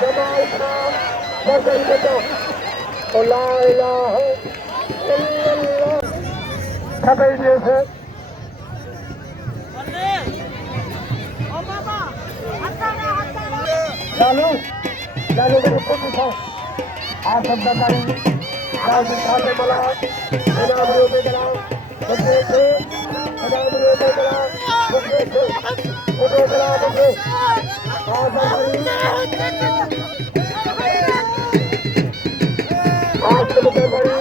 Jamal Shah, Zardari beta. La ilaha illallah. Khabai jese. Lalu dari Bughio. Asif Zardari. Lalu Khadim Malah. Mela Bughio. Bughio. Mela Bughio. Bughio. Bughio. Zardari. Asif Zardari.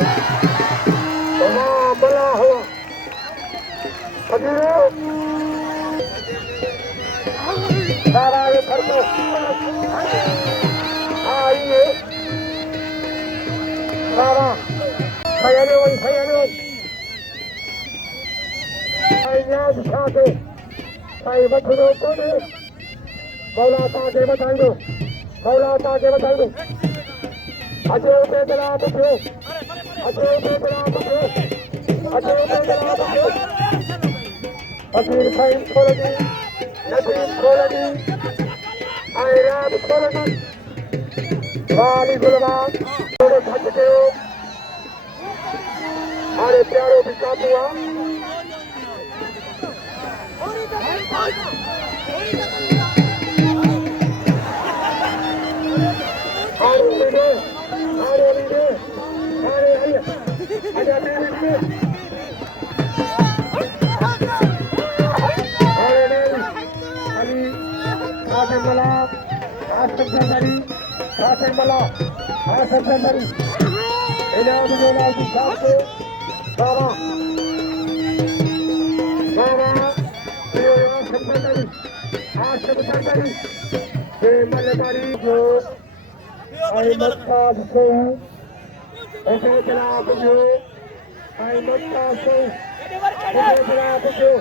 Malah. Khadim. Salah ये घर में आइए सारा सयाने नियाज शाह के साई बखरो को दे मौला ताके बताई दो अजो पे जला बुझो अजीर साईं खोल दी नदीम खोलनी आयराब खोलनी वाली गुलबान थोड़े भटके हो हमारे प्यारों की काबुआ Asif Zardari, Niaz lagi satu, Sarah, Asif Zardari, Malakri jo, Mumtaz Sohoo, oke telah Bughio, Mumtaz Sohoo, oke telah Bughio,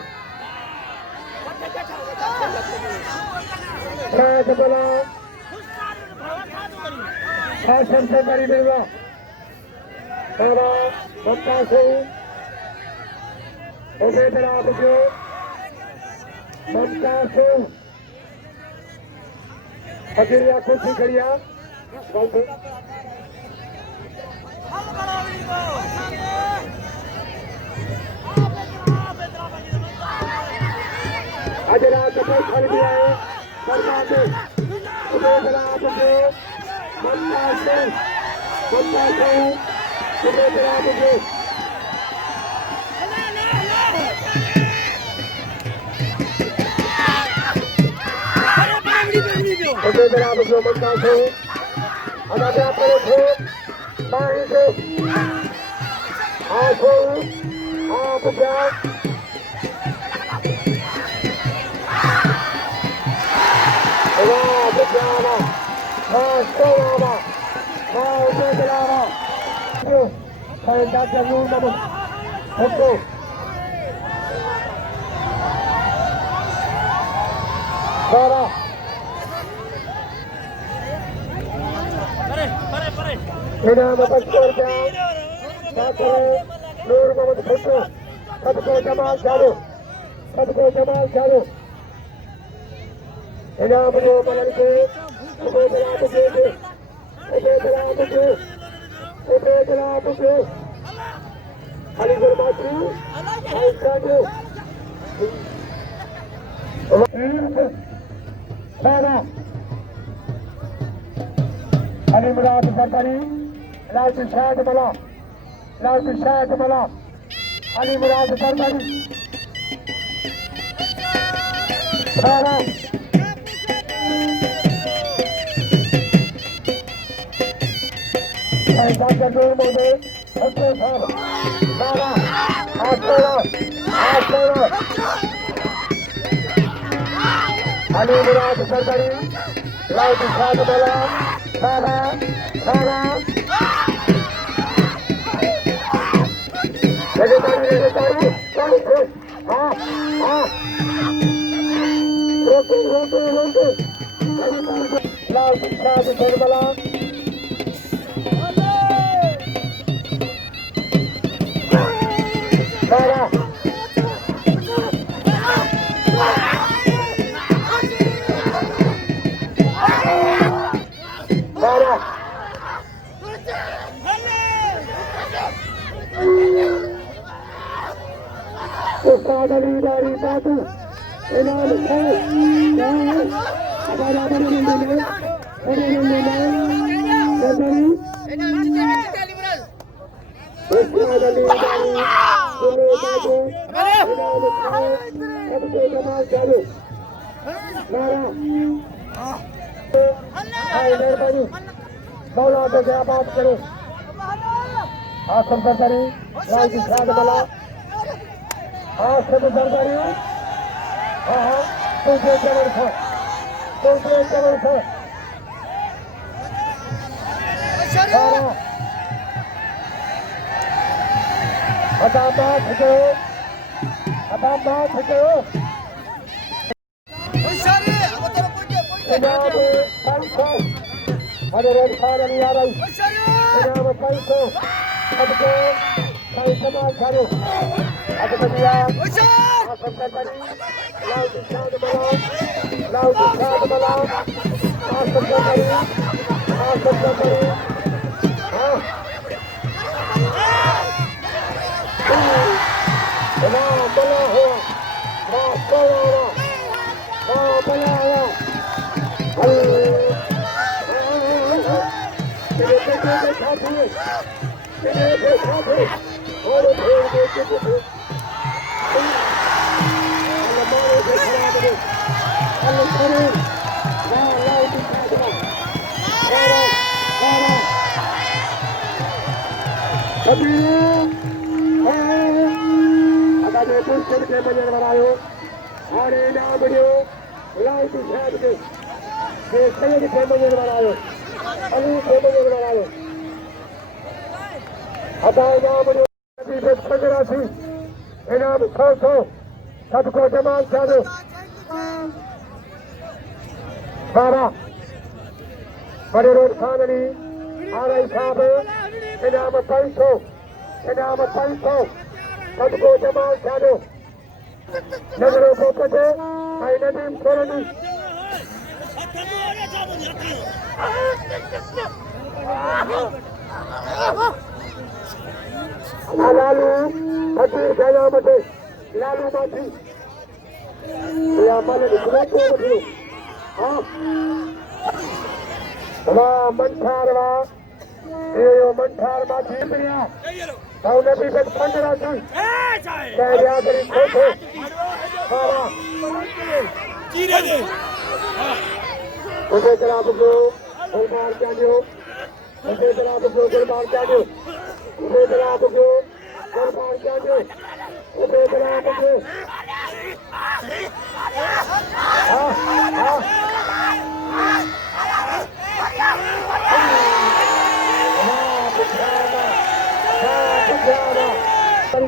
Syed Malah. Asif Zardari Mela, Mumtaz Sohoo, oke telah Bughio, Mumtaz Sohoo, akhirnya kursi kalian, bantu. Ajaran tempat kali dia, bermadu, oke telah Bughio. Mumtaz Sohoo, oke telah Bughio. Oke telah Bughio Mumtaz Sohoo. Ada berapa orang? Baik tu. Sohoo, Bughio. Bughio. Saya dah jauh namun, okey. Sarah. Ini dapat kerja. Satu, Nur Muhammad Khadim. Satu Jamal Jalu. Ini Bughio Malakhro. Oke telah Bughio. Ali Machhi, Syed. Sarah. Ali Murad Zardari, Syahid Malah, Ali Murad Zardari. Sarah. Saya dah jauh namun, okey Sarah. Sarah. Ali Murad Zardari, Syahid Malah, Sarah. Jadi tadi. Roke. Syahid Malah. Sarah. Dari Batu, Enam Kau, ada Jamal Jalu, Malah तो क्या बात करें आसम सरदारी लाल की शाद मला आसम सरदारी हाँ हाँ तुझे जबर था अदाबाद है अरे रेखान नहीं आ रही इनाम पैसों सबको सही समाज करो अब बढ़िया आसम सरदारी लाल की शाद मला आसम सरदारी हाँ इनाम बना हुआ बना हुआ इनाम 100 सबको जमाल चादो 12 बड़े रोड खानली आरई साहब इनाम 500 सबको जमाल चादो नगरों को पते आई नदीम कोरनी लालू फकीर सलामत लालू माछी या मालिक को बदलो हां वाह मंठार वाह यो मंठार माछी प्रिया और नबी से 15 थी क्या याद करी खोखो हां चीरे दे उसे जनाब को गुलबार चाहिए उसे जनाब को गुलबार चाहिए उसे जनाब को गुलबार चाहिए उसे जनाब को हाँ हाँ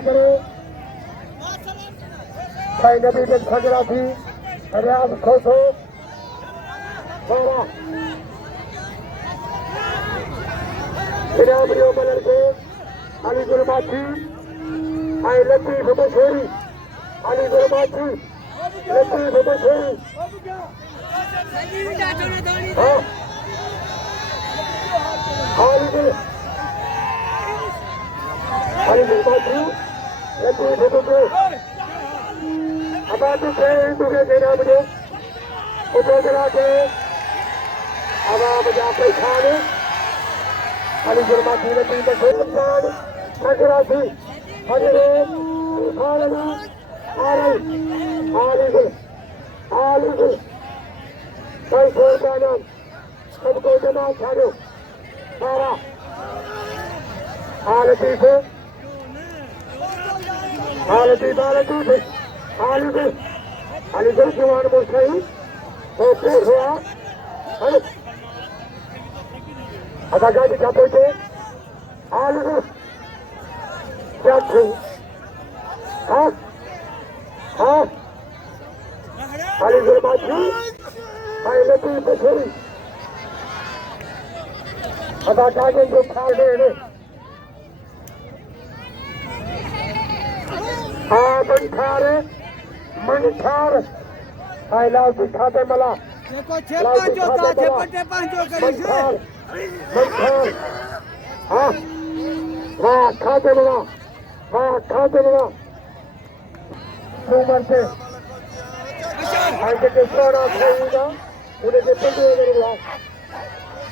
करो भाई नबी के खजरा थी रियाज खोसो इनाम यो मलर को अली गुरमाची आई लतीफ बछोरी अली गुरमाची लतीफ बछोरी हाँ अली गुरमाची लतीफ बछोरी अब आप के नाम जो उठो चला के अब आप जहाँ पहचान अली गुरमाची लतीफ बछोरी खजरा थी खजरे खालना आलिगुल भाई खोर का नाम सबको जमाल छाड़ो सारा आलतीफ अलीगुल जवान मुस्लिम तो पेश हुआ अदा गाड़ी का पहुंचे आलगुल क्या थी हाँ हाँ अलीगुल माछी भाई लतीफ बछोरी अदा गाड़ी जो खाल दे हाँ मंठार आई लाल दिखाते मला मंठार हाँ वाह खाते मला उम्र से आगे के सोना खेलेगा उन्हें के पिंडे करेगा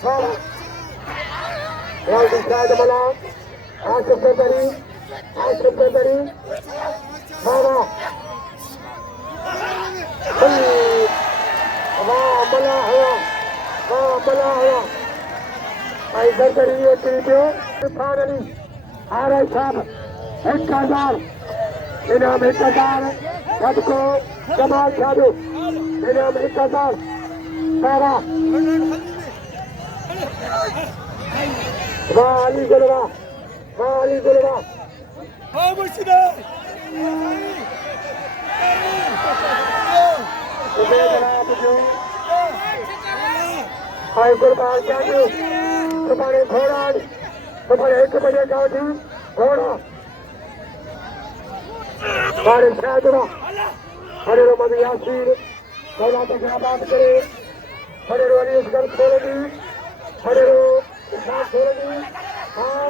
हाँ राउंड शायद मला आसिफ ज़रदारी हाँ वाह मला हुआ भाई ज़रदारी ये क्रिपियो फाइनली आ रहा है साहब 1000 इनाम 1000 सबको जमाल शादी इनाम 1000 सारा वाह अली गुलवा हाय गुरबाल जानियो तुम्हारे घोड़ा तुम्हारे 1 बजे जाओ थी घोड़ा हमारे शायद हरे रो मद यासीर मौला तक बात करे हरे रो अली असगर छोड़ेगी हरे रो इस्लाम छोड़ेगी हाँ